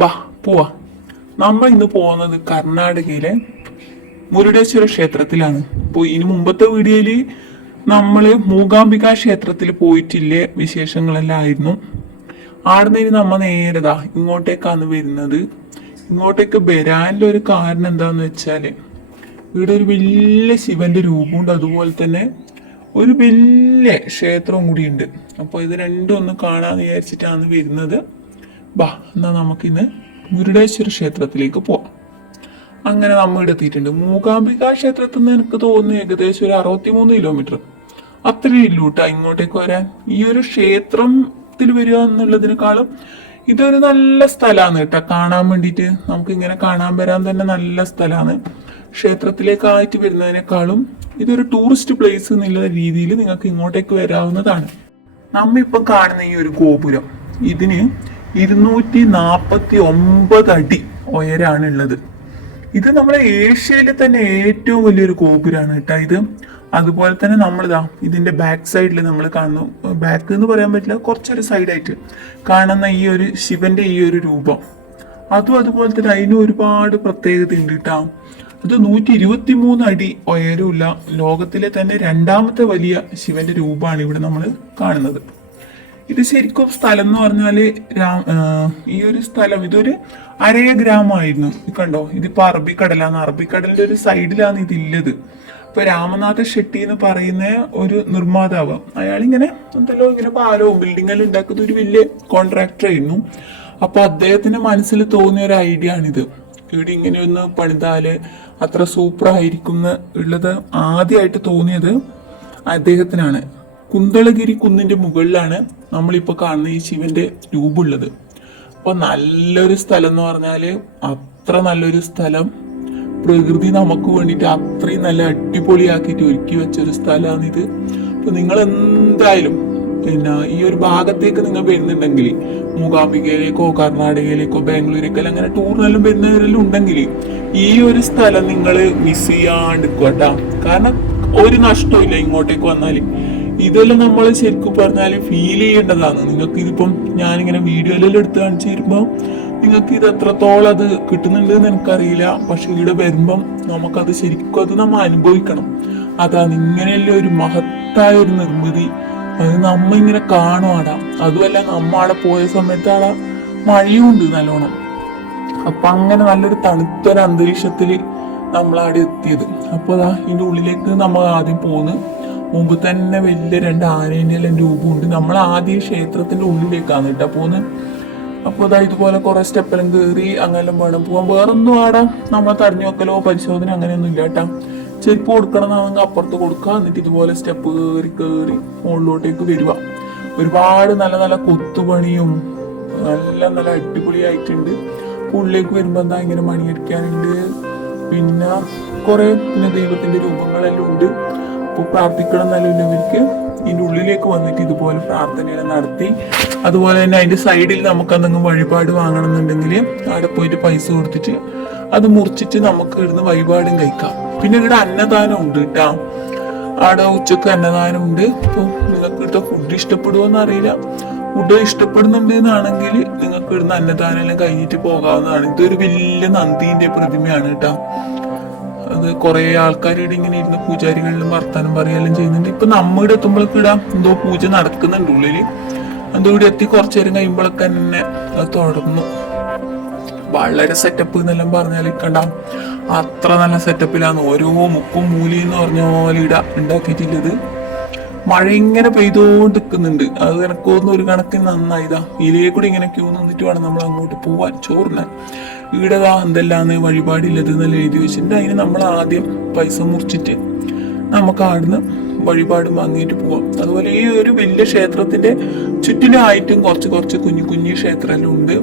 ബാ പോവാ. നമ്മൾ ഇന്ന് പോകുന്നത് കർണാടകയിലെ മുരുടേശ്വര ക്ഷേത്രത്തിലാണ്. അപ്പോൾ ഇനി മുമ്പത്തെ വീഡിയോയില് നമ്മള് മൂകാംബിക ക്ഷേത്രത്തിൽ പോയിട്ടില്ലേ വിശേഷങ്ങളെല്ലാം ആയിരുന്നു. ആടുന്ന് ഇനി നമ്മ നേരതാ ഇങ്ങോട്ടേക്കാണ് വരുന്നത്. ഇങ്ങോട്ടേക്ക് വരാനുള്ള ഒരു കാരണം എന്താന്ന് വെച്ചാല് ഇവിടെ ഒരു വലിയ ശിവന്റെ രൂപമുണ്ട്, അതുപോലെ തന്നെ ഒരു വലിയ ക്ഷേത്രവും കൂടി ഉണ്ട്. അപ്പോൾ ഇത് രണ്ടും ഒന്ന് കാണാന്ന് വിചാരിച്ചിട്ടാണ് വരുന്നത്. ബാ എന്നാ നമുക്കിന്ന് മുരുടേശ്വര ക്ഷേത്രത്തിലേക്ക് പോവാം. അങ്ങനെ നമ്മൾ ഇവിടെ എത്തിയിട്ടുണ്ട്. മൂകാംബിക ക്ഷേത്രത്തിൽ നിന്ന് എനിക്ക് തോന്നുന്നു ഏകദേശം ഒരു 63 കിലോമീറ്റർ അത്രയും ഇല്ലൂട്ടാ ഇങ്ങോട്ടേക്ക് വരാൻ. ഈ ഒരു ക്ഷേത്രത്തിൽ വരിക എന്നുള്ളതിനേക്കാളും ഇതൊരു നല്ല സ്ഥലമാണ് കേട്ടോ കാണാൻ വേണ്ടിയിട്ട്. നമുക്ക് ഇങ്ങനെ കാണാൻ വരാൻ തന്നെ നല്ല സ്ഥലമാണ്. ക്ഷേത്രത്തിലേക്കായിട്ട് വരുന്നതിനേക്കാളും ഇതൊരു ടൂറിസ്റ്റ് പ്ലേസ് എന്നുള്ള രീതിയിൽ നിങ്ങൾക്ക് ഇങ്ങോട്ടേക്ക് വരാവുന്നതാണ്. നമ്മ ഇപ്പം കാണുന്ന ഈ ഒരു ഗോപുരം ഇതിന് 249 അടി ഉയരാണ് ഉള്ളത്. ഇത് നമ്മുടെ ഏഷ്യയിലെ തന്നെ ഏറ്റവും വലിയൊരു ഗോപുരമാണ് കേട്ടോ ഇത്. അതുപോലെ തന്നെ നമ്മളിതാ ഇതിന്റെ ബാക്ക് സൈഡിൽ നമ്മൾ കാണുന്നു, ബാക്ക് എന്ന് പറയാൻ പറ്റില്ല, കുറച്ചൊരു സൈഡായിട്ട് കാണുന്ന ഈ ഒരു ശിവന്റെ ഈ ഒരു രൂപം, അതും അതുപോലെ തന്നെ അതിന് ഒരുപാട് പ്രത്യേകത ഉണ്ട് കേട്ടോ. അത് 123 അടി ഉയരമില്ല, ലോകത്തിലെ തന്നെ രണ്ടാമത്തെ വലിയ ശിവന്റെ രൂപമാണ് ഇവിടെ നമ്മൾ കാണുന്നത്. ഇത് ശരിക്കും സ്ഥലം എന്ന് പറഞ്ഞാല് ഈ ഒരു സ്ഥലം ഇതൊരു അരയ ഗ്രാമമായിരുന്നു. കണ്ടോ, ഇതിപ്പോ അറബിക്കടലാണ്. അറബിക്കടലിന്റെ ഒരു സൈഡിലാണ് ഇതില്ലത്. ഇപ്പൊ രാമനാഥ ഷെട്ടി എന്ന് പറയുന്ന ഒരു നിർമ്മാതാവ്, അയാളിങ്ങനെ എന്തല്ലോ ഇങ്ങനെ പാലോ ബിൽഡിങ്ങെല്ലാം ഉണ്ടാക്കുന്ന ഒരു വലിയ കോൺട്രാക്ടർ ആയിരുന്നു. അപ്പൊ അദ്ദേഹത്തിന്റെ മനസ്സിൽ തോന്നിയ ഒരു ഐഡിയ ആണിത്. ഇവിടെ ഇങ്ങനെ ഒന്ന് പണിതാല് അത്ര സൂപ്പർ ആയിരിക്കും ഉള്ളത് ആദ്യമായിട്ട് തോന്നിയത് അദ്ദേഹത്തിനാണ്. കുന്തളഗിരി കുന്നിന്റെ മുകളിലാണ് നമ്മളിപ്പോ കാണുന്ന ഈ ശിവന്റെ രൂപമുള്ളത്. അപ്പൊ നല്ലൊരു സ്ഥലം എന്ന് പറഞ്ഞാല് അത്ര നല്ലൊരു സ്ഥലം, പ്രകൃതി നമുക്ക് വേണ്ടിയിട്ട് അത്രയും നല്ല അടിപൊളിയാക്കിയിട്ട് ഒരുക്കി വെച്ചൊരു സ്ഥലമാണിത്. അപ്പൊ നിങ്ങൾ എന്തായാലും പിന്നെ ഈ ഒരു ഭാഗത്തേക്ക് നിങ്ങൾ വരുന്നുണ്ടെങ്കിൽ, മൂകാംബികയിലേക്കോ കർണാടകയിലേക്കോ ബാംഗ്ലൂരേക്കോ അങ്ങനെ ടൂറിനെല്ലാം വരുന്നവരെല്ലാം ഉണ്ടെങ്കിൽ ഈ ഒരു സ്ഥലം നിങ്ങൾ മിസ് ചെയ്യാണ്ട് കേട്ടാ. കാരണം ഒരു നഷ്ടമില്ല ഇങ്ങോട്ടേക്ക് വന്നാൽ. ഇതെല്ലാം നമ്മൾ ശരിക്കും പറഞ്ഞാൽ ഫീൽ ചെയ്യേണ്ടതാണ്. നിങ്ങൾക്ക് ഇതിപ്പം ഞാനിങ്ങനെ വീഡിയോയിലെല്ലാം എടുത്ത് കാണിച്ചു തരുമ്പോൾ നിങ്ങൾക്ക് ഇത് എത്രത്തോളം അത് കിട്ടുന്നുണ്ട് എന്ന് എനിക്കറിയില്ല. പക്ഷെ ഇവിടെ വരുമ്പം നമുക്കത് ശരിക്കും അത് നമ്മൾ അനുഭവിക്കണം. അതാണ് ഇങ്ങനെയല്ല ഒരു മഹത്തായ ഒരു നിർമ്മിതി. അത് നമ്മ ഇങ്ങനെ കാണുവാടാ. അതുമല്ല നമ്മ അവിടെ പോയ സമയത്ത് അവിടെ മഴയും ഉണ്ട് നല്ലോണം. അപ്പൊ അങ്ങനെ നല്ലൊരു തണുത്തൊരു അന്തരീക്ഷത്തില് നമ്മളവിടെ എത്തിയത്. അപ്പൊ അതാ ഇതിന്റെ ഉള്ളിലേക്ക് നമ്മൾ ആദ്യം പോന്ന്. മുമ്പ് തന്നെ വലിയ 2 ആനേന്റെ എല്ലാം രൂപമുണ്ട്. നമ്മൾ ആദ്യം ക്ഷേത്രത്തിന്റെ ഉള്ളിലേക്കാണ് കേട്ടാ പോന്ന്. അപ്പൊ അതാ ഇതുപോലെ കുറെ സ്റ്റെപ്പെല്ലാം കയറി അങ്ങനെ വേണം പോവാൻ. വേറൊന്നും ആടാ നമ്മളെ തടഞ്ഞു വെക്കലോ പരിശോധന അങ്ങനെയൊന്നും ഇല്ല കേട്ടാ. ചെരുപ്പ് കൊടുക്കണമെന്നാണെങ്കിൽ അപ്പുറത്ത് കൊടുക്കുക. എന്നിട്ട് ഇതുപോലെ സ്റ്റെപ്പ് കയറി കയറി മുകളിലോട്ടേക്ക് വരിക. ഒരുപാട് നല്ല നല്ല കൊത്തുപണിയും നല്ല നല്ല അടിപൊളിയായിട്ടുണ്ട്. ഉള്ളിലേക്ക് വരുമ്പോ എന്താ ഇങ്ങനെ മണിയടിക്കാനുണ്ട്, പിന്നെ കുറെ ദൈവത്തിന്റെ രൂപങ്ങളെല്ലാം ഉണ്ട്. അപ്പോൾ പ്രാർത്ഥിക്കണം എന്നല്ലവർക്ക് ഇതിൻ്റെ ഉള്ളിലേക്ക് വന്നിട്ട് ഇതുപോലെ പ്രാർത്ഥനയെല്ലാം നടത്തി. അതുപോലെ തന്നെ അതിന്റെ സൈഡിൽ നമുക്ക് എന്തെങ്കിലും വഴിപാട് വാങ്ങണമെന്നുണ്ടെങ്കിൽ അവിടെ പോയിട്ട് പൈസ കൊടുത്തിട്ട് അത് മുറിച്ചിട്ട് നമുക്ക് ഇവിടുന്ന് വഴിപാടും കഴിക്കാം. പിന്നെ ഇവിടെ അന്നദാനം ഉണ്ട് കേട്ടോ. അവിടെ ഉച്ചക്ക് അന്നദാനം ഉണ്ട്. അപ്പോൾ നിങ്ങൾക്ക് ഇവിടുത്തെ ഫുഡ് ഇഷ്ടപ്പെടുമോന്ന് അറിയില്ല. ഫുഡ് ഇഷ്ടപ്പെടുന്നുണ്ട് എന്നാണെങ്കിൽ നിങ്ങൾക്ക് ഇവിടുന്ന് അന്നദാനം എല്ലാം കഴിഞ്ഞിട്ട് പോകാവുന്നതാണ്. ഇതൊരു വലിയ നന്ദിന്റെ പ്രതിമയാണ് കേട്ടോ. അത് കുറെ ആൾക്കാർ ഇവിടെ ഇങ്ങനെ ഇരുന്ന് പൂജാരികളിലും വർത്താനം പറയുകയെല്ലാം ചെയ്യുന്നുണ്ട്. ഇപ്പൊ നമ്മളിവിടെ എത്തുമ്പോഴേക്ക് ഇടാം എന്തോ പൂജ നടക്കുന്നുണ്ട് ഉള്ളില്. എന്തോ ഇവിടെ എത്തി കുറച്ചു നേരം കഴിയുമ്പോഴൊക്കെ തന്നെ അത് തുടർന്നു. വളരെ സെറ്റപ്പ് എന്നെല്ലാം പറഞ്ഞാൽ കണ്ട അത്ര നല്ല സെറ്റപ്പിലാണ്. ഓരോ മുക്കും മൂലി എന്ന് പറഞ്ഞ പോലെ ഇട ഉണ്ടാക്കിയിട്ടുള്ളത്. മഴ ഇങ്ങനെ പെയ്തോണ്ട് നിൽക്കുന്നുണ്ട്. അത് എനക്കൊന്നും ഒരു കണക്കിന് നന്നായിതാ. ഇതിലേ കൂടി ഇങ്ങനെ ക്യൂ നിന്നിട്ട് വേണം നമ്മൾ അങ്ങോട്ട് പോവാൻ ചോറിനാൻ. ഇവിടെ എന്തെല്ലാന്ന് വഴിപാടില്ലത് എന്നെല്ലാം എഴുതി വെച്ചിട്ടുണ്ട്. അതിന് നമ്മൾ ആദ്യം പൈസ മുറിച്ചിട്ട് നമുക്ക് ആടുന്ന് വഴിപാട് വാങ്ങിയിട്ട് പോവാം. അതുപോലെ ഈ ഒരു വലിയ ക്ഷേത്രത്തിന്റെ ചുറ്റിലായിട്ടും കുറച്ച് കുറച്ച് കുഞ്ഞു കുഞ്ഞു ക്ഷേത്രമെല്ലാം ഉണ്ട്.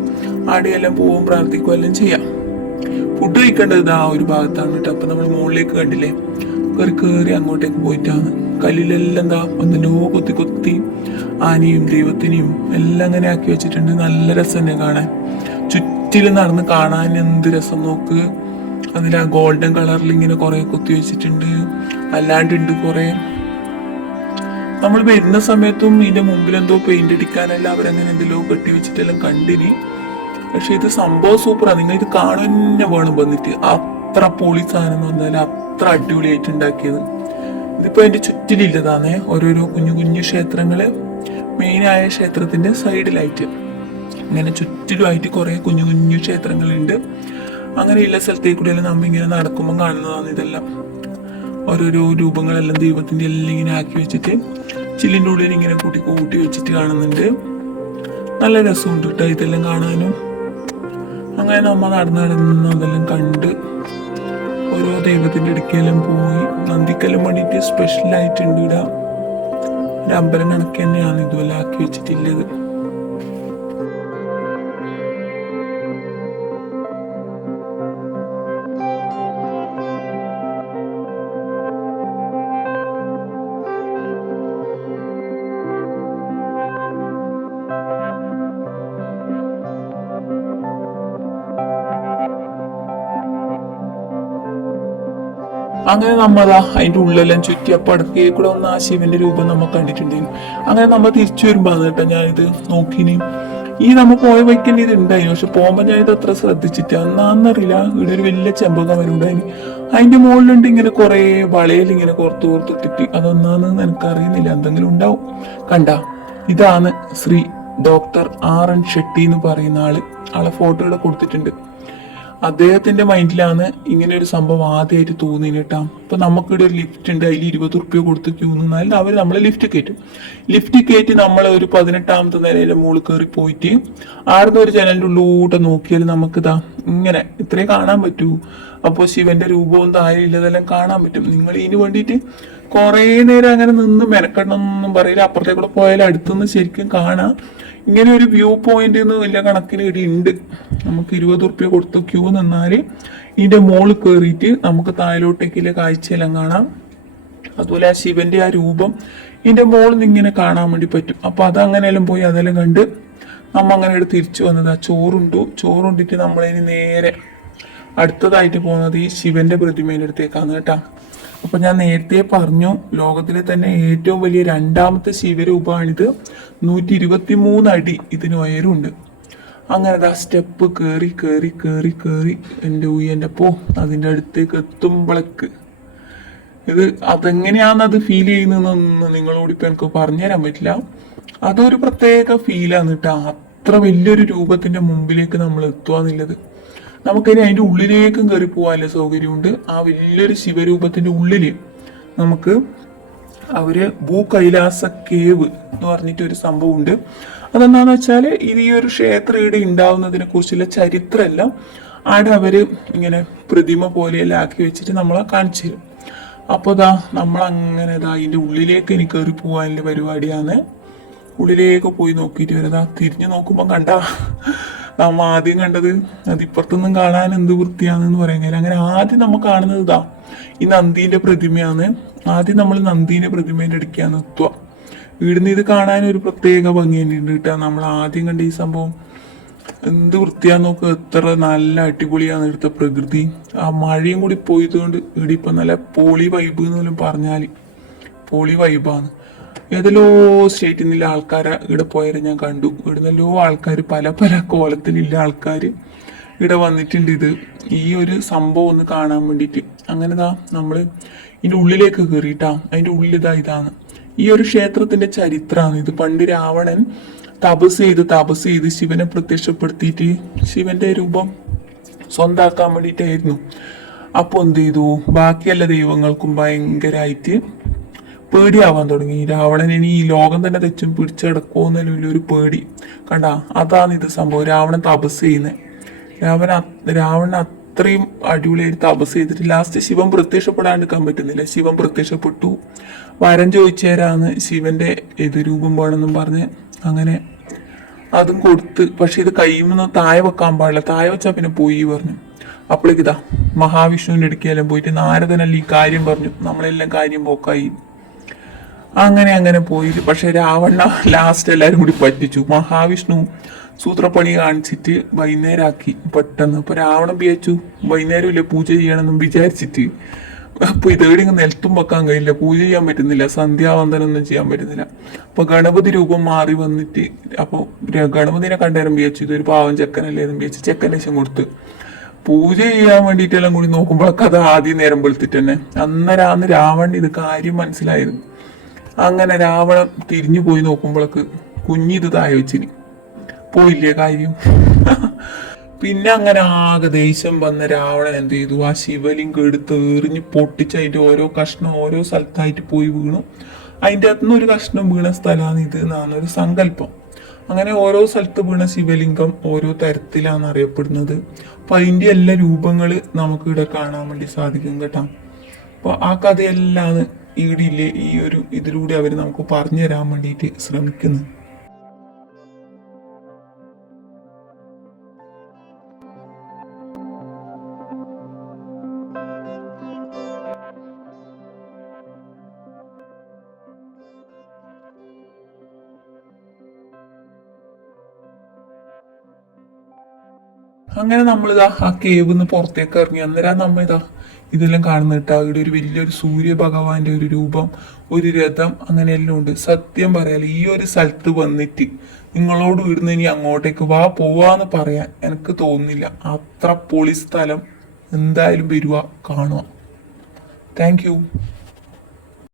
ആടെയെല്ലാം പോവും പ്രാർത്ഥിക്കുകയും എല്ലാം ചെയ്യാം. ഫുഡ് കഴിക്കേണ്ടത് ആ ഒരു ഭാഗത്താണ് കേട്ടോ. അപ്പൊ നമ്മൾ മുകളിലേക്ക് കണ്ടില്ലേ, കയറി കയറി അങ്ങോട്ടേക്ക് പോയിട്ടാണ്. കല്ലിലെല്ലാം എന്താ എന്തിനോ കൊത്തി കൊത്തി ആനയും ദൈവത്തിനെയും എല്ലാം അങ്ങനെ ആക്കി വെച്ചിട്ടുണ്ട്. നല്ല രസം തന്നെ കാണാൻ. ചുറ്റിലും നടന്ന് കാണാൻ എന്ത് രസം നോക്ക്. അതിൽ ആ ഗോൾഡൻ കളറിൽ ഇങ്ങനെ കുറെ കൊത്തി വെച്ചിട്ടുണ്ട്. അല്ലാണ്ടുണ്ട് കുറെ. നമ്മൾ വരുന്ന സമയത്തും ഇതിന്റെ മുമ്പിൽ എന്തോ പെയിന്റ് അടിക്കാനെല്ലാം അവരങ്ങനെ എന്തെല്ലോ കെട്ടി വെച്ചിട്ടെല്ലാം കണ്ടിനി. പക്ഷെ ഇത് സംഭവം സൂപ്പറാണ്. നിങ്ങൾ ഇത് കാണുക തന്നെ വേണം വന്നിട്ട്. അത്ര പൊളി സാധനം എന്ന് പറഞ്ഞാൽ അത്ര അടിപൊളിയായിട്ട് ഉണ്ടാക്കിയത്. ഇതിപ്പോ അതിന്റെ ചുറ്റിലില്ലതാണേ, ഓരോരോ കുഞ്ഞു കുഞ്ഞു ക്ഷേത്രങ്ങള്. മെയിനായ ക്ഷേത്രത്തിന്റെ സൈഡിലായിട്ട് ഇങ്ങനെ ചുറ്റിലുമായിട്ട് കുറെ കുഞ്ഞു കുഞ്ഞു ക്ഷേത്രങ്ങളുണ്ട്. അങ്ങനെയുള്ള സ്ഥലത്തേക്ക് കൂടെ നമ്മ ഇങ്ങനെ നടക്കുമ്പോൾ കാണുന്നതാണ് ഇതെല്ലാം. ഓരോരോ രൂപങ്ങളെല്ലാം ദൈവത്തിന്റെ എല്ലാം ഇങ്ങനെ ആക്കി വെച്ചിട്ട് ചില്ലിൻ്റെ ഉള്ളിൽ ഇങ്ങനെ കൂട്ടി കൂട്ടി വെച്ചിട്ട് കാണുന്നുണ്ട്. നല്ല രസമുണ്ട് കേട്ടോ ഇതെല്ലാം കാണാനും. അങ്ങനെ നമ്മ നടന്ന് അതെല്ലാം കണ്ട് ഓരോ ദൈവത്തിന്റെ അടുക്കെല്ലാം പോയി. നന്ദിക്കെല്ലാം വേണ്ടിയിട്ട് സ്പെഷ്യലായിട്ടുണ്ട് ഇവിടെ. ഒരു അമ്പലം കണക്ക് തന്നെയാണ് ഇതുപോലെ ആക്കി വെച്ചിട്ടുള്ളത്. അങ്ങനെ നമ്മതാ അതിന്റെ ഉള്ളെല്ലാം ചുറ്റി അപ്പൊ അടുക്കേ കൂടെ ഒന്ന് ആ ശിവന്റെ രൂപം നമ്മൾ കണ്ടിട്ടുണ്ടായിരുന്നു. അങ്ങനെ നമ്മൾ തിരിച്ചു വരുമ്പോ കേട്ടോ ഞാനിത് നോക്കിനി. ഈ നമ്മ പോയ വയ്ക്കന്നെ ഇത് ഉണ്ടായിരുന്നു. പക്ഷെ പോകുമ്പോ ഞാനിത് അത്ര ശ്രദ്ധിച്ചിട്ട് അന്നറിയില്ല. ഇവിടെ ഒരു വലിയ ചെമ്പകം വരുണ്ടായിരുന്നു. അതിന്റെ മുകളിലുണ്ട് ഇങ്ങനെ കുറെ വളയിൽ ഇങ്ങനെ കോർത്തിട്ടിട്ട്. അതൊന്നാന്ന് എനിക്കറിയുന്നില്ല, എന്തെങ്കിലും ഉണ്ടാവും. കണ്ട, ഇതാണ് ശ്രീ ഡോക്ടർ RN ഷെട്ടി എന്ന് പറയുന്ന ആളെ ഫോട്ടോ ഇവിടെ കൊടുത്തിട്ടുണ്ട്. അദ്ദേഹത്തിന്റെ മൈൻഡിലാണ് ഇങ്ങനെ ഒരു സംഭവം ആദ്യമായിട്ട് തോന്നിന് കേട്ടാ. ഇപ്പൊ നമുക്കിവിടെ ഒരു ലിഫ്റ്റ് ഉണ്ട്, അതിൽ 20 റുപ്യ കൊടുത്ത് ക്യൂ നിന്നാൽ അവർ നമ്മളെ ലിഫ്റ്റ് കയറ്റി നമ്മളെ ഒരു 18ാമത്തെ നിലയിലെ മുകളിൽ കയറി പോയിട്ട് ആടുന്ന ഒരു ജനലിന്റെ ഉള്ളൂടെ നോക്കിയാൽ നമുക്കിതാ ഇങ്ങനെ ഇത്രേ കാണാൻ പറ്റൂ. അപ്പോൾ ശിവന്റെ രൂപവും താഴെയുള്ളതെല്ലാം കാണാൻ പറ്റും. നിങ്ങൾ ഇതിന് വേണ്ടിയിട്ട് കുറെ നേരം അങ്ങനെ നിന്ന് മെനക്കെടണമെന്നൊന്നും പറയില്ല. അപ്പുറത്തേക്കൂടെ പോയാൽ അടുത്തുനിന്ന് ശരിക്കും കാണാം. ഇങ്ങനെ ഒരു വ്യൂ പോയിന്റ് വലിയ കണക്കിന് ഇവിടെ ഉണ്ട്. നമുക്ക് 20 റുപ്യ കൊടുത്ത് ക്യൂ നിന്നാൽ ഇതിന്റെ മുകളിൽ കയറിയിട്ട് നമുക്ക് താഴോട്ടേക്കുള്ള കാഴ്ചയെല്ലാം കാണാം. അതുപോലെ ആ ശിവന്റെ ആ രൂപം ഇതിന്റെ മുകളിൽ നിന്ന് ഇങ്ങനെ കാണാൻ വേണ്ടി പറ്റും. അപ്പൊ അതങ്ങനെയെല്ലാം പോയി അതെല്ലാം കണ്ട് നമ്മ അങ്ങനെ തിരിച്ചു വന്നത്. ആ ചോറുണ്ടിട്ട് നമ്മളതിന് നേരെ അടുത്തതായിട്ട് പോകുന്നത് ഈ ശിവന്റെ പ്രതിമയുടെ അടുത്തേക്കാണ് കേട്ടാ. അപ്പൊ ഞാൻ നേരത്തെ പറഞ്ഞു, ലോകത്തിലെ തന്നെ ഏറ്റവും വലിയ 2ാമത്തെ ശിവരൂപമാണിത്. 123 അടി ഇതിന് ഉയരമുണ്ട്. അങ്ങനെ ആ സ്റ്റെപ്പ് കേറി എൻ്റെ പോ അതിൻ്റെ അടുത്തേക്ക് എത്തുമ്പോഴേക്ക് അതെങ്ങനെയാണെന്നത് ഫീൽ ചെയ്യുന്നതെന്നൊന്നും നിങ്ങളോട് ഇപ്പൊ എനിക്ക് പറഞ്ഞുതരാൻ പറ്റില്ല. അതൊരു പ്രത്യേക ഫീലാണ് കേട്ടോ. അത്ര വലിയൊരു രൂപത്തിന്റെ മുമ്പിലേക്ക് നമ്മൾ എത്തുകയെന്നുള്ളത്. നമുക്കിനി അതിന്റെ ഉള്ളിലേക്കും കയറി പോകാനുള്ള സൗകര്യമുണ്ട്. ആ വലിയൊരു ശിവരൂപത്തിന്റെ ഉള്ളില് നമുക്ക് അവര് ഭൂകൈലാസ കേവ് എന്ന് പറഞ്ഞിട്ട് ഒരു സംഭവം ഉണ്ട്. അതെന്താന്ന് വെച്ചാല് ഈ ഒരു ക്ഷേത്രം ഇവിടെ ഉണ്ടാവുന്നതിനെ കുറിച്ചുള്ള ചരിത്രമെല്ലാം ആടെ അവര് ഇങ്ങനെ പ്രതിമ പോലെയെല്ലാം ആക്കി വെച്ചിട്ട് നമ്മളെ കാണിച്ചു തരും. അപ്പൊ നമ്മളങ്ങനെ ഇതിന്റെ ഉള്ളിലേക്ക് ഇനി കയറി പോകാനുള്ള പരിപാടിയാണ്. ഉള്ളിലേക്ക് പോയി നോക്കിയിട്ട് വരതാ. തിരിഞ്ഞു നോക്കുമ്പോ നമ്മ ആദ്യം കണ്ടത് അതിപ്പുറത്തൊന്നും കാണാൻ എന്ത് വൃത്തിയാണെന്ന് പറയാൻ കഴിയില്ല. അങ്ങനെ ആദ്യം നമ്മൾ കാണുന്നത് ഈ നന്ദീന്റെ പ്രതിമയാണ്. ആദ്യം നമ്മൾ നന്ദീന്റെ പ്രതിമേന്റെ അടുക്കാണ് എത്തുക. ഇവിടുന്ന് ഇത് കാണാൻ ഒരു പ്രത്യേക ഭംഗി തന്നെയുണ്ട് കേട്ടോ. നമ്മൾ ആദ്യം കണ്ട ഈ സംഭവം എന്ത് വൃത്തിയാന്ന് നോക്കുക. എത്ര നല്ല അടിപൊളിയാണ് ഇവിടുത്തെ പ്രകൃതി. ആ മഴയും കൂടി പോയതുകൊണ്ട് ഇവിടെ ഇപ്പൊ നല്ല പോളി വൈബ് എന്നെല്ലാം പറഞ്ഞാല് പോളി വൈബാണ്. ഏതെല്ലോ സ്റ്റേറ്റിൽ നിന്നുള്ള ആൾക്കാരെ ഇവിടെ പോയാൽ ഞാൻ കണ്ടു. ഇവിടുന്നല്ലോ ആൾക്കാർ പല കോലത്തിലുള്ള ആൾക്കാർ ഇവിടെ വന്നിട്ടുണ്ട്. ഈ ഒരു സംഭവം ഒന്ന് കാണാൻ വേണ്ടിയിട്ട്. അങ്ങനെ നമ്മൾ ഇതിന്റെ ഉള്ളിലേക്ക് കയറിയിട്ടാ. അതിന്റെ ഉള്ളിൽ ഇതാണ് ഈ ഒരു ക്ഷേത്രത്തിന്റെ ചരിത്രമാണ് ഇത്. പണ്ട് രാവണൻ തപസ് ചെയ്ത് ശിവനെ പ്രത്യക്ഷപ്പെടുത്തിയിട്ട് ശിവന്റെ രൂപം സ്വന്താക്കാൻ വേണ്ടിയിട്ടായിരുന്നു. അപ്പൊ എന്ത് ചെയ്തു, ബാക്കിയെല്ലാ ദൈവങ്ങൾക്കും ഭയങ്കരമായിട്ട് പേടിയാവാൻ തുടങ്ങി. രാവണൻ ഇനി ഈ ലോകം തന്നെ തെച്ചും പിടിച്ചടക്കുമോ എന്നൊരു വലിയൊരു പേടി കണ്ട. അതാണ് ഇത് സംഭവം. രാവണൻ തപസ് ചെയ്യുന്നത്. രാവണൻ അത്രയും അടിപൊളിയായിട്ട് തപസ് ചെയ്തിട്ട് ലാസ്റ്റ് ശിവൻ പ്രത്യക്ഷപ്പെടാണ്ടിരിക്കാൻ പറ്റുന്നില്ല. ശിവൻ പ്രത്യക്ഷപ്പെട്ടു. വരം ചോദിച്ചേരാന്ന് ശിവന്റെ രൂപം വേണമെന്നും പറഞ്ഞ് അങ്ങനെ അതും കൊടുത്ത്. പക്ഷെ ഇത് കയ്യുമെന്ന് താഴെ വെക്കാൻ പാടില്ല. താഴെ വെച്ചാൽ പിന്നെ പോയി പറഞ്ഞു. അപ്പോഴേക്കിതാ മഹാവിഷ്ണുവിന്റെ അടുക്കെല്ലാം പോയിട്ട് നാരദനല്ല ഈ കാര്യം പറഞ്ഞു. നമ്മളെല്ലാം കാര്യം പോക്കായി. അങ്ങനെ പോയി. പക്ഷെ രാവണ ലാസ്റ്റ് എല്ലാരും കൂടി പറ്റിച്ചു. മഹാവിഷ്ണു സൂത്രപ്പണി കാണിച്ചിട്ട് വൈകുന്നേരമാക്കി പെട്ടെന്ന്. അപ്പൊ രാവണൻ വിചാരിച്ചു വൈകുന്നേരം ഇല്ല പൂജ ചെയ്യണമെന്നും വിചാരിച്ചിട്ട് അപ്പൊ ഇതേടി നിലത്തും വെക്കാൻ കഴിയില്ല, പൂജ ചെയ്യാൻ പറ്റുന്നില്ല, സന്ധ്യാവന്തനൊന്നും ചെയ്യാൻ പറ്റുന്നില്ല. അപ്പൊ ഗണപതി രൂപം മാറി വന്നിട്ട് അപ്പൊ ഗണപതിനെ കണ്ടേരം വിചാരിച്ചു ഇതൊരു പാവം ചെക്കനല്ലേ എന്ന് വിചാരിച്ച് ചെക്കൻ ലക്ഷം കൊടുത്ത് പൂജ ചെയ്യാൻ വേണ്ടിയിട്ടെല്ലാം കൂടി നോക്കുമ്പോഴൊക്കെ അത് ആദ്യം നേരം വെളുത്തിട്ട് തന്നെ അന്നേരാന്ന് രാവണൻ ഇത് കാര്യം മനസ്സിലായത്. അങ്ങനെ രാവണൻ തിരിഞ്ഞു പോയി നോക്കുമ്പോഴേക്ക് കുഞ്ഞിത് താഴെ വെച്ചിന്. പോയില്ലേ കാര്യം. പിന്നെ അങ്ങനെ ആകെ ദേഷ്യം വന്ന രാവണൻ എന്ത് ചെയ്തു, ആ ശിവലിംഗം എടുത്ത് എറിഞ്ഞ് പൊട്ടിച്ച് അതിന്റെ ഓരോ കഷ്ണം ഓരോ സ്ഥലത്തായിട്ട് പോയി വീണു. അതിൻ്റെ അകത്തുനിന്ന് ഒരു കഷ്ണം വീണ സ്ഥലമാണ് ഇത് എന്നാണ് ഒരു സങ്കല്പം. അങ്ങനെ ഓരോ സ്ഥലത്ത് വീണ ശിവലിംഗം ഓരോ തരത്തിലാണ് അറിയപ്പെടുന്നത്. അപ്പൊ അതിന്റെ എല്ലാ രൂപങ്ങൾ നമുക്ക് ഇവിടെ കാണാൻ വേണ്ടി സാധിക്കും കേട്ടോ. അപ്പൊ ആ കഥയെല്ലാം ഈടില്ലേ ഈ ഒരു ഇതിലൂടെ അവർ നമുക്ക് പറഞ്ഞു തരാൻ വേണ്ടിയിട്ട് ശ്രമിക്കുന്നത്. അങ്ങനെ നമ്മളിതാ ആ കേവ് നിന്ന് പുറത്തേക്ക് ഇറങ്ങി. അന്നേരം നമ്മ ഇതാ ഇതെല്ലാം കാണുന്ന കേട്ടോ. ഇവിടെ ഒരു വലിയൊരു സൂര്യ ഭഗവാന്റെ ഒരു രൂപം, ഒരു രഥം, അങ്ങനെയെല്ലാം ഉണ്ട്. സത്യം പറയാലോ ഈ ഒരു സ്ഥലത്ത് വന്നിട്ട് നിങ്ങളോട് ഇവിടുന്ന് ഇനി അങ്ങോട്ടേക്ക് വാ പോവാന്ന് പറയാൻ എനിക്ക് തോന്നുന്നില്ല. അത്ര പൊളി സ്ഥലം. എന്തായാലും വരുക കാണുക. Thank you.